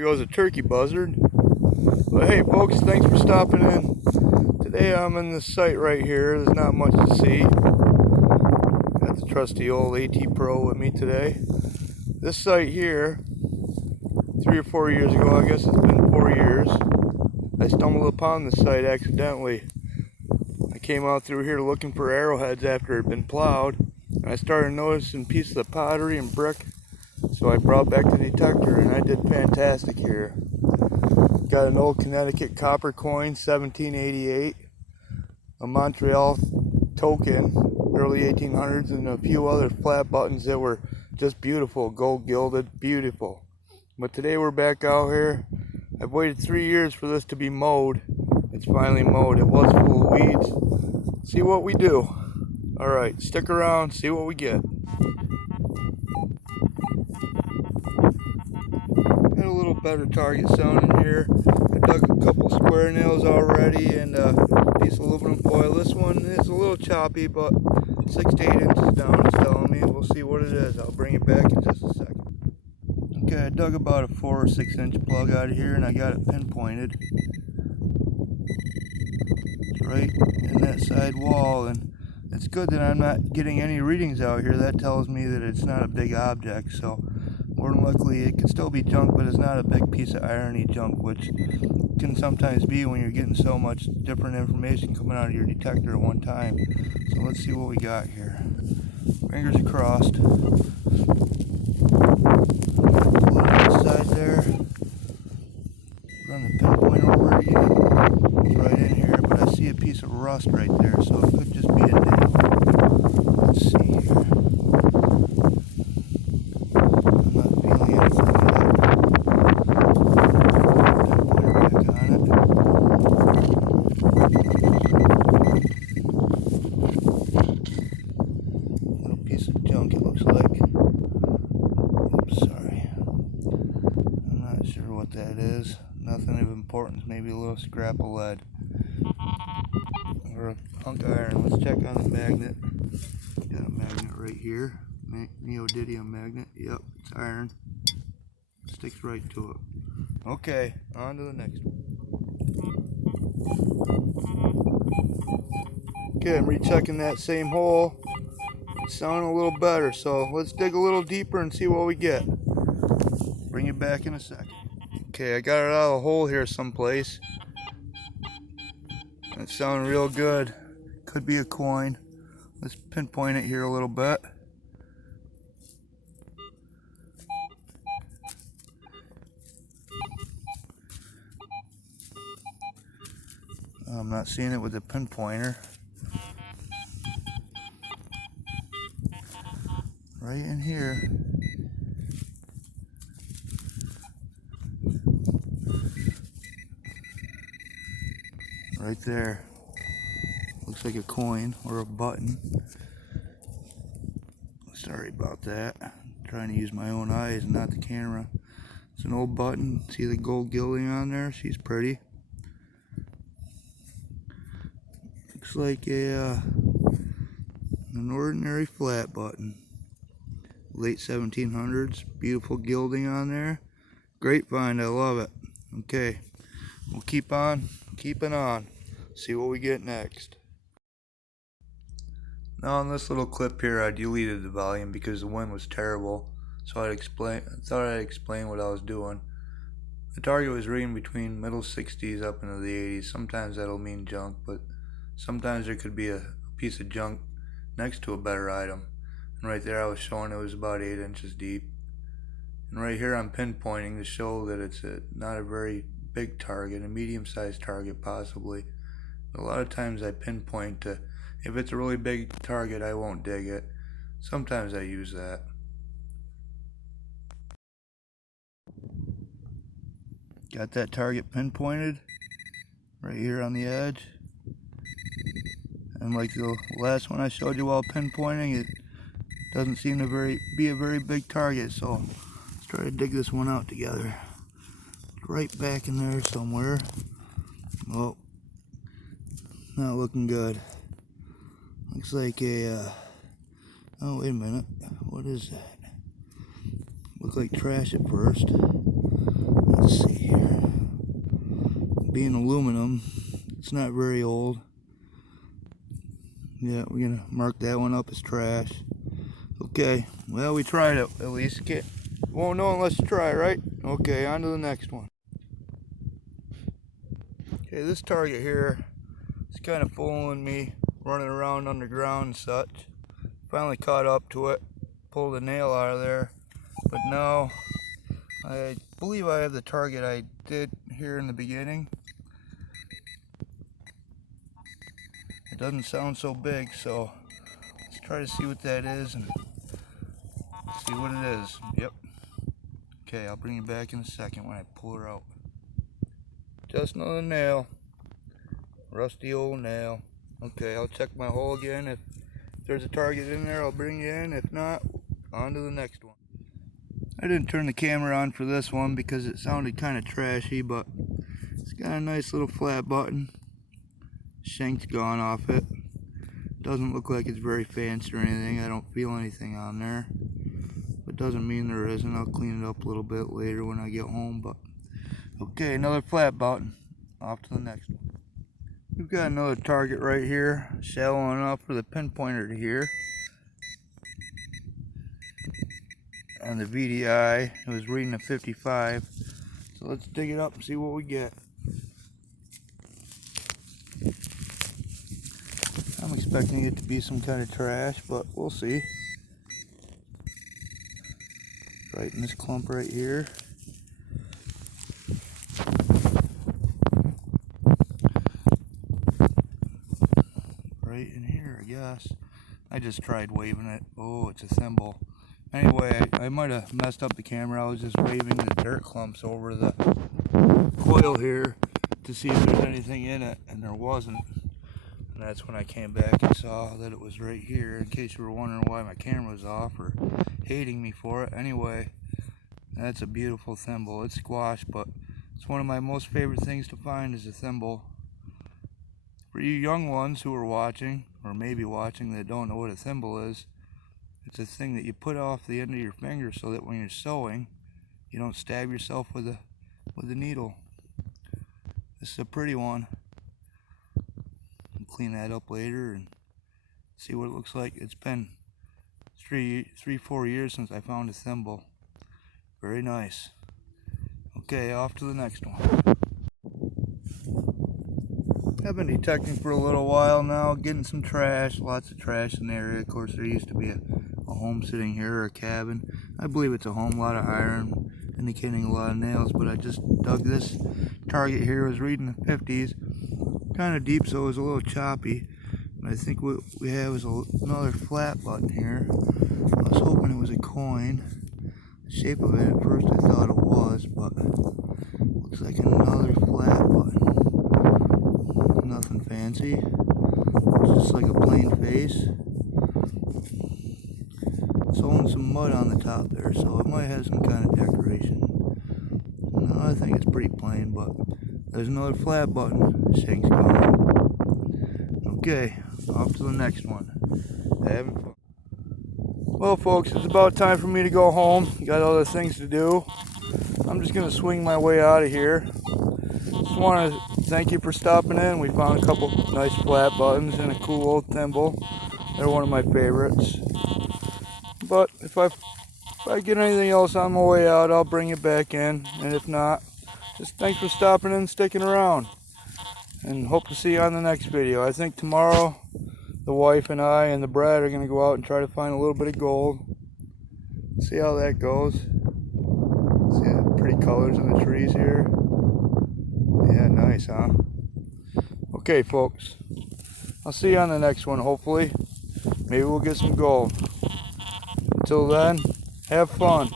There goes a turkey buzzard. But hey folks, thanks for stopping in. Today I'm in this site right here. There's not much to see. Got the trusty old AT Pro with me today. This site here, 3 or 4 years ago, I guess it's been 4 years, I stumbled upon this site accidentally. I came out through here looking for arrowheads after it had been plowed, and I started noticing pieces of pottery and brick. So I brought back the detector and I did fantastic here. Got an old Connecticut copper coin, 1788, a Montreal token, early 1800s, and a few other flat buttons that were just beautiful, gold gilded, beautiful. But today we're back out here. I've waited 3 years for this to be mowed. It's finally mowed. It was full of weeds. See what we do. Alright, stick around, see what we get. Got a little better target sound in here. I dug a couple square nails already and a piece of aluminum foil. This one is a little choppy, but 6 to 8 inches down it's telling me. We'll see what it is. I'll bring it back in just a second. Okay, I dug about a 4 or 6 inch plug out of here and I got it pinpointed. It's right in that side wall, and it's good that I'm not getting any readings out here. That tells me that it's not a big object, so more than likely it can still be junk, but it's not a big piece of irony junk, which can sometimes be when you're getting so much different information coming out of your detector at one time. So let's see what we got here. Fingers crossed. Pull it on the side there. Run the pinpoint over it again. It's right in here, but I see a piece of rust right there, so it could just be a nail. Let's see here. I'm not feeling anything yet. Pinpointer back on it. Little piece of junk it looks like. Oops, sorry. I'm not sure what that is. Nothing of importance, maybe a little scrap of lead or a hunk of iron. Let's check on the magnet. Got a magnet right here, neodymium magnet. Yep, it's iron. Sticks right to it. Okay, on to the next one. Okay, I'm rechecking that same hole. It's sounding a little better, so let's dig a little deeper and see what we get. Bring it back in a second. Okay, I got it out of the hole here someplace. It's sounding real good. Could be a coin. Let's pinpoint it here a little bit. I'm not seeing it with the pinpointer. Right in here. Right there. Looks like a coin or a button. Sorry about that. I'm trying to use my own eyes and not the camera. It's an old button. See the gold gilding on there? She's pretty. Looks like an ordinary flat button. Late 1700s. Beautiful gilding on there. Great find. I love it. Okay. We'll keep on keeping on. See what we get next. Now in this little clip here I deleted the volume because the wind was terrible. So I thought I'd explain what I was doing. The target was reading between middle 60s up into the 80s. Sometimes that'll mean junk, but sometimes there could be a piece of junk next to a better item. And right there I was showing it was about 8 inches deep. And right here I'm pinpointing to show that it's not a very big target, a medium-sized target possibly. But a lot of times I pinpoint to, if it's a really big target I won't dig it. Sometimes I use that. Got that target pinpointed right here on the edge. And like the last one I showed you while pinpointing, it doesn't seem to be a very big target, so let's try to dig this one out together. Right back in there somewhere. Oh, not looking good. Looks like a oh, wait a minute, what is that? Looked like trash at first. Let's being aluminum, it's not very old. Yeah, we're gonna mark that one up as trash. Okay, well, we tried it at least. Won't know unless you try, right? Okay, on to the next one. Okay, this target here is kind of fooling me, running around underground and such. Finally caught up to it, pulled a nail out of there, but now I believe I have the target I did here in the beginning. It doesn't sound so big, so let's try to see what that is and see what it is. Yep. Okay, I'll bring you back in a second when I pull her out. Just another nail. Rusty old nail. Okay, I'll check my hole again. If there's a target in there, I'll bring you in. If not, on to the next one. I didn't turn the camera on for this one because it sounded kind of trashy, but it's got a nice little flat button. Shank's gone off it. Doesn't look like it's very fancy or anything. I don't feel anything on there. But doesn't mean there isn't. I'll clean it up a little bit later when I get home. But okay, another flat button. Off to the next one. We've got another target right here, shallow enough for the pinpointer to hear. On the VDI, it was reading a 55. So let's dig it up and see what we get. I'm expecting it to be some kind of trash, but we'll see. Right in this clump right here. Right in here, I guess. I just tried waving it. Oh, it's a thimble. Anyway, I might have messed up the camera. I was just waving the dirt clumps over the coil here to see if there's anything in it, and there wasn't. And that's when I came back and saw that it was right here, in case you were wondering why my camera was off or hating me for it. Anyway, that's a beautiful thimble. It's squash, but it's one of my most favorite things to find is a thimble. For you young ones who are watching, or maybe watching, that don't know what a thimble is, it's a thing that you put off the end of your finger so that when you're sewing, you don't stab yourself with a needle. This is a pretty one. I'll clean that up later and see what it looks like. It's been 4 years since I found a thimble. Very nice. Okay, off to the next one. I've been detecting for a little while now, getting some trash, lots of trash in the area. Of course, there used to be a home sitting here, or a cabin. I believe it's a home, a lot of iron, indicating a lot of nails, but I just dug this target here. It was reading the 50s, kind of deep, so it was a little choppy. But I think what we have is another flat button here. I was hoping it was a coin. The shape of it, at first I thought it was, but looks like another flat button. Nothing fancy. It's just like a plain face. It's holding some mud on the top there, so it might have some kind of decoration. No, I think it's pretty plain, but there's another flat button. Shank's gone. Okay, off to the next one. Having fun. Well, folks, it's about time for me to go home. Got other things to do. I'm just gonna swing my way out of here. Just want to thank you for stopping in. We found a couple nice flat buttons and a cool old thimble. They're one of my favorites. But if I get anything else on my way out, I'll bring it back in. And if not, just thanks for stopping in and sticking around. And hope to see you on the next video. I think tomorrow the wife and I and the Brad are going to go out and try to find a little bit of gold. See how that goes. See the pretty colors in the trees here. Yeah, nice, huh? Okay, folks. I'll see you on the next one, hopefully. Maybe we'll get some gold. Until then, have fun.